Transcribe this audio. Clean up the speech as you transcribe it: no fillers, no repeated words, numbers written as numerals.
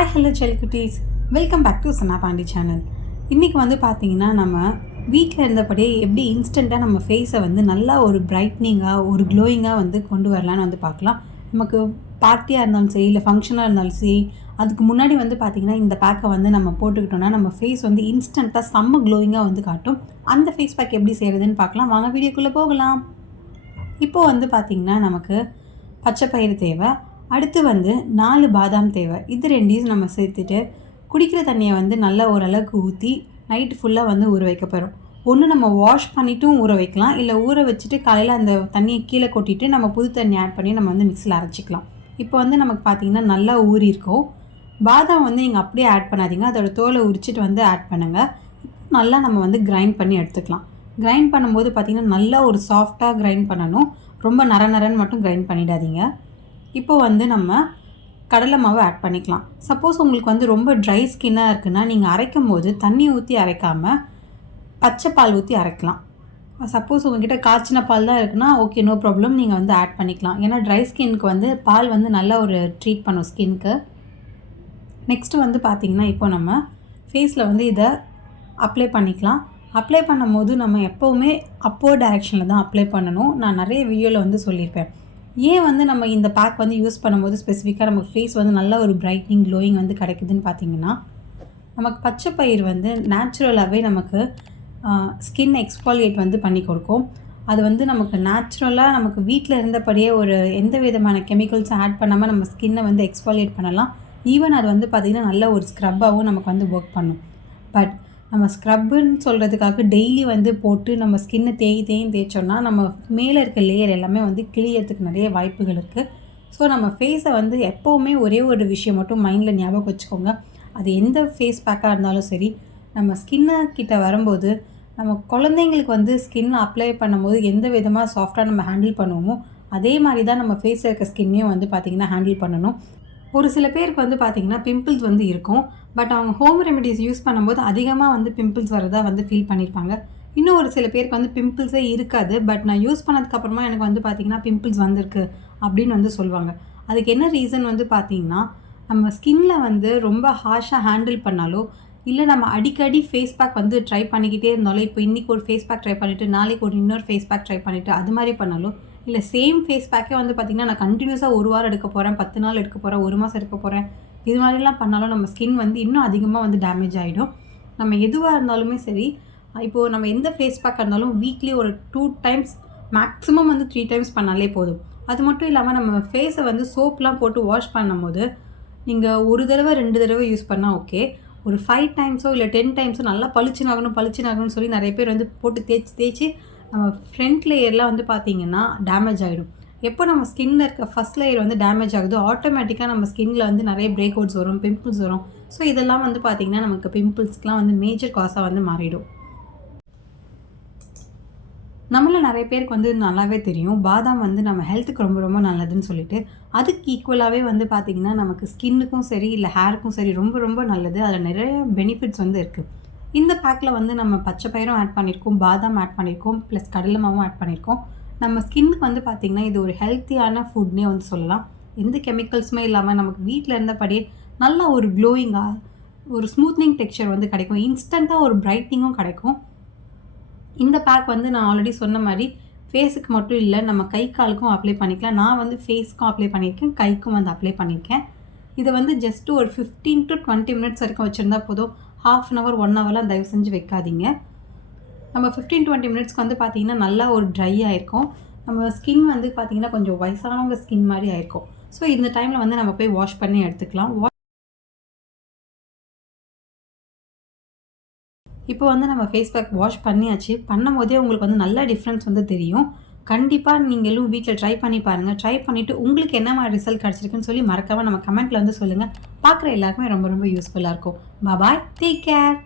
Hi hello செல்குட்டீஸ், welcome back to சனாபாண்டி channel. இன்றைக்கி வந்து பார்த்திங்கன்னா நம்ம வீட்டில் இருந்தபடியே எப்படி இன்ஸ்டண்ட்டாக நம்ம ஃபேஸை வந்து நல்லா ஒரு பிரைட்னிங்காக ஒரு க்ளோயிங்காக வந்து கொண்டு வரலான்னு வந்து பார்க்கலாம். நமக்கு பார்ட்டியாக இருந்தாலும் சரி இல்லை ஃபங்க்ஷனாக இருந்தாலும் சரி, அதுக்கு முன்னாடி வந்து பார்த்திங்கன்னா இந்த பேக்கை வந்து நம்ம போட்டுக்கிட்டோன்னா நம்ம ஃபேஸ் வந்து இன்ஸ்டண்ட்டாக செம்ம க்ளோயிங்காக வந்து காட்டும். அந்த ஃபேஸ் பேக் எப்படி செய்கிறதுன்னு பார்க்கலாம். வாங்க வீடியோக்குள்ளே போகலாம். இப்போது வந்து பார்த்திங்கன்னா நமக்கு பச்சை பயிறு தேவை, அடுத்து வந்து 4 பாதாம் தேவை. இது ரெண்டையும் நம்ம சேர்த்துட்டு குடிக்கிற தண்ணியை வந்து நல்லா ஓரளவுக்கு ஊற்றி நைட்டு ஃபுல்லாக வந்து ஊற வைக்க போகிறோம். ஒன்று நம்ம வாஷ் பண்ணிவிட்டும் ஊற வைக்கலாம், இல்லை ஊற வச்சுட்டு காலையில் அந்த தண்ணியை கீழே கொட்டிட்டு நம்ம புது தண்ணி ஆட் பண்ணி நம்ம வந்து மிக்ஸியில் அரைச்சிக்கலாம். இப்போ வந்து நமக்கு பார்த்திங்கன்னா நல்லா ஊறியிருக்கும். பாதாம் வந்து நீங்கள் அப்படியே ஆட் பண்ணாதீங்க, அதோடய தோலை உரிச்சிட்டு வந்து ஆட் பண்ணுங்கள். நல்லா நம்ம வந்து கிரைண்ட் பண்ணி எடுத்துக்கலாம். கிரைண்ட் பண்ணும்போது பார்த்திங்கன்னா நல்லா ஒரு சாஃப்டாக கிரைண்ட் பண்ணணும், ரொம்ப நரன்னு மட்டும் கிரைண்ட் பண்ணிடாதீங்க. இப்போ வந்து நம்ம கடலை மாவு ஆட் பண்ணிக்கலாம். சப்போஸ் உங்களுக்கு வந்து ரொம்ப ட்ரை ஸ்கின்னாக இருக்குன்னா நீங்கள் அரைக்கும் போது தண்ணி ஊற்றி அரைக்காமல் பச்சை பால் ஊற்றி அரைக்கலாம். சப்போஸ் உங்கள்கிட்ட காய்ச்சின பால் தான் இருக்குன்னா ஓகே, நோ ப்ராப்ளம், நீங்கள் வந்து ஆட் பண்ணிக்கலாம். ஏன்னா ட்ரை ஸ்கின்க்கு வந்து பால் வந்து நல்லா ஒரு ட்ரீட் பண்ணும் ஸ்கின்க்கு. நெக்ஸ்ட்டு வந்து பார்த்திங்கன்னா இப்போ நம்ம ஃபேஸில் வந்து இதை அப்ளை பண்ணிக்கலாம். அப்ளை பண்ணும் போது நம்ம எப்போவுமே அப்போர்ட் டைரெக்ஷனில் தான் அப்ளை பண்ணணும். நான் நிறைய வீடியோவில் வந்து சொல்லியிருப்பேன். ஏன் வந்து நம்ம இந்த பேக் வந்து யூஸ் பண்ணும்போது ஸ்பெசிஃபிக்காக நம்ம ஃபேஸ் வந்து நல்ல ஒரு பிரைட்னிங் க்ளோயிங் வந்து கிடைக்குதுன்னு பார்த்தீங்கன்னா, நமக்கு பச்சை பயிர் வந்து நேச்சுரலாகவே நமக்கு ஸ்கின் எக்ஸ்பாலியேட் வந்து பண்ணி கொடுக்கும். அது வந்து நமக்கு நேச்சுரலாக நமக்கு வீட்டில் இருந்தபடியே ஒரு எந்த விதமான கெமிக்கல்ஸும் ஆட் பண்ணாமல் நம்ம ஸ்கின்னை வந்து எக்ஸ்பாலியேட் பண்ணலாம். ஈவன் அது வந்து பார்த்திங்கன்னா நல்ல ஒரு ஸ்க்ரப்பாகவும் நமக்கு வந்து ஒர்க் பண்ணும். பட் நம்ம ஸ்க்ரப்புன்னு சொல்கிறதுக்காக டெய்லி வந்து போட்டு நம்ம ஸ்கின்னை தேய்ச்சோன்னா நம்ம மேலே இருக்க லேயர் எல்லாமே வந்து கிளியறதுக்கு நிறைய வாய்ப்புகள் இருக்குது. ஸோ நம்ம ஃபேஸை வந்து எப்போவுமே ஒரே ஒரு விஷயம் மட்டும் மைண்டில் ஞாபகம் வச்சுக்கோங்க. அது எந்த ஃபேஸ் பேக்காக இருந்தாலும் சரி, நம்ம ஸ்கின்னை கிட்ட வரும்போது நம்ம குழந்தைங்களுக்கு வந்து ஸ்கின் அப்ளை பண்ணும்போது எந்த விதமாக சாஃப்டாக நம்ம ஹேண்டில் பண்ணுவோமோ அதே மாதிரி தான் நம்ம ஃபேஸில் இருக்க ஸ்கின்னையும் வந்து பார்த்திங்கன்னா ஹேண்டில் பண்ணணும். ஒரு சில பேருக்கு வந்து பார்த்திங்கன்னா பிம்பிள்ஸ் வந்து இருக்கும், பட் அவங்க ஹோம் ரெமெடிஸ் யூஸ் பண்ணும்போது அதிகமாக வந்து பிம்பிள்ஸ் வரதா வந்து ஃபீல் பண்ணியிருப்பாங்க. இன்னும் ஒரு சில பேருக்கு வந்து பிம்பிள்ஸே இருக்காது, பட் நான் யூஸ் பண்ணதுக்கப்புறமா எனக்கு வந்து பார்த்திங்கன்னா பிம்பிள்ஸ் வந்திருக்கு அப்படின்னு வந்து சொல்லுவாங்க. அதுக்கு என்ன ரீசன் வந்து பார்த்திங்கன்னா, நம்ம ஸ்கின்ல வந்து ரொம்ப ஹார்ஷாக ஹேண்டில் பண்ணாலோ இல்லை நம்ம அடிக்கடி ஃபேஸ் பேக் வந்து ட்ரை பண்ணிக்கிட்டே இருந்தாலும், இப்போ இன்றைக்கி ஒரு ஃபேஸ் பேக் ட்ரை பண்ணிவிட்டு நாளைக்கு ஒரு இன்னொரு ஃபேஸ் பேக் ட்ரை பண்ணிவிட்டு அது மாதிரி பண்ணாலும், இல்லை சேம் ஃபேஸ் பேக்கே வந்து பார்த்திங்கன்னா நான் கண்டினியூஸாக 1 வாரம் எடுக்க போகிறேன், 10 நாள் எடுக்க போகிறேன், 1 மாதம் எடுக்க போகிறேன், இது மாதிரிலாம் பண்ணாலும் நம்ம ஸ்கின் வந்து இன்னும் அதிகமாக வந்து டேமேஜ் ஆகிடும். நம்ம எதுவாக இருந்தாலுமே சரி, இப்போது நம்ம எந்த ஃபேஸ் பேக்காக இருந்தாலும் வீக்லி ஒரு 2 டைம்ஸ் மேக்ஸிமம் வந்து 3 டைம்ஸ் பண்ணாலே போதும். அது மட்டும் இல்லாமல் நம்ம ஃபேஸை வந்து சோப்லாம் போட்டு வாஷ் பண்ணும்போது நீங்கள் ஒரு தடவை 2 தடவை யூஸ் பண்ணால் ஓகே, ஒரு 5 டைம்ஸோ இல்லை 10 டைம்ஸோ நல்லா பளிச்சுனாகணும்னு சொல்லி நிறைய பேர் வந்து போட்டு தேய்ச்சி நம்ம ஃப்ரண்ட் லேயர்லாம் வந்து பார்த்திங்கன்னா டேமேஜ் ஆகிடும். எப்போ நம்ம ஸ்கின்னில் இருக்க ஃபஸ்ட் லேயர் வந்து டேமேஜ் ஆகுதோ ஆட்டோமேட்டிக்காக நம்ம ஸ்கின்னில் வந்து நிறைய பிரேக் அவுட்ஸ் வரும், பிம்பிள்ஸ் வரும். ஸோ இதெல்லாம் வந்து பார்த்திங்கன்னா நமக்கு பிம்பிள்ஸ்க்கெலாம் வந்து மேஜர் காஸாக வந்து மாறிடும். நம்மள நிறைய பேருக்கு வந்து நல்லாவே தெரியும் பாதாம் வந்து நம்ம ஹெல்த்துக்கு ரொம்ப ரொம்ப நல்லதுன்னு சொல்லிட்டு. அதுக்கு ஈக்குவலாகவே வந்து பார்த்திங்கன்னா நமக்கு ஸ்கின்னுக்கும் சரி இல்லை ஹேருக்கும் சரி ரொம்ப ரொம்ப நல்லது. அதில் நிறைய பெனிஃபிட்ஸ் வந்து இருக்குது. இந்த பேக்கில் வந்து நம்ம பச்சை பயிரும் ஆட் பண்ணியிருக்கோம், பாதாம் ஆட் பண்ணியிருக்கோம், ப்ளஸ் கடலை மாவும் ஆட் பண்ணியிருக்கோம். நம்ம ஸ்கின்னுக்கு வந்து பார்த்திங்கன்னா இது ஒரு ஹெல்த்தியான ஃபுட்னே வந்து சொல்லலாம். எந்த கெமிக்கல்ஸுமே இல்லாமல் நமக்கு வீட்டில் இருந்தபடியே நல்லா ஒரு க்ளோயிங்காக ஒரு ஸ்மூத்னிங் டெக்ஸ்சர் வந்து கிடைக்கும், இன்ஸ்டண்ட்டாக ஒரு பிரைட்னிங்கும் கிடைக்கும். இந்த பேக் வந்து நான் ஆல்ரெடி சொன்ன மாதிரி ஃபேஸுக்கு மட்டும் இல்லை, நம்ம கை காலுக்கும் அப்ளை பண்ணிக்கலாம். நான் வந்து ஃபேஸ்க்கும் அப்ளை பண்ணியிருக்கேன், கைக்கும் வந்து அப்ளை பண்ணியிருக்கேன். இதை வந்து ஜஸ்ட்டு ஒரு 15 to 20 மினிட்ஸ் வரைக்கும் வச்சுருந்தா போதும். 1/2 அன் ஹவர் 1 ஹவர்லாம் தயவு செஞ்சு வைக்காதீங்க. நம்ம 15-20 மினிட்ஸ்க்கு வந்து பார்த்திங்கன்னா நல்லா ஒரு ட்ரை ஆகிருக்கும். நம்ம ஸ்கின் வந்து பார்த்திங்கன்னா கொஞ்சம் வயசானவங்க ஸ்கின் மாதிரி ஆகிருக்கும். ஸோ இந்த டைமில் வந்து நம்ம போய் வாஷ் பண்ணி எடுத்துக்கலாம். இப்போ வந்து நம்ம ஃபேஸ் பேக் வாஷ் பண்ணியாச்சு. பண்ணும் போதே உங்களுக்கு வந்து நல்ல டிஃப்ரென்ஸ் வந்து தெரியும். கண்டிப்பாக நீங்களும் வீட்டில் ட்ரை பண்ணி பாருங்கள். ட்ரை பண்ணிவிட்டு உங்களுக்கு என்ன மாதிரி ரிசல்ட் கிடச்சிருக்குன்னு சொல்லி மறக்காமல் நம்ம கமெண்ட்டில் வந்து சொல்லுங்கள். பார்க்குற எல்லாருக்குமே ரொம்ப ரொம்ப யூஸ்ஃபுல்லாக இருக்கும். பாய், டேக் கேர்.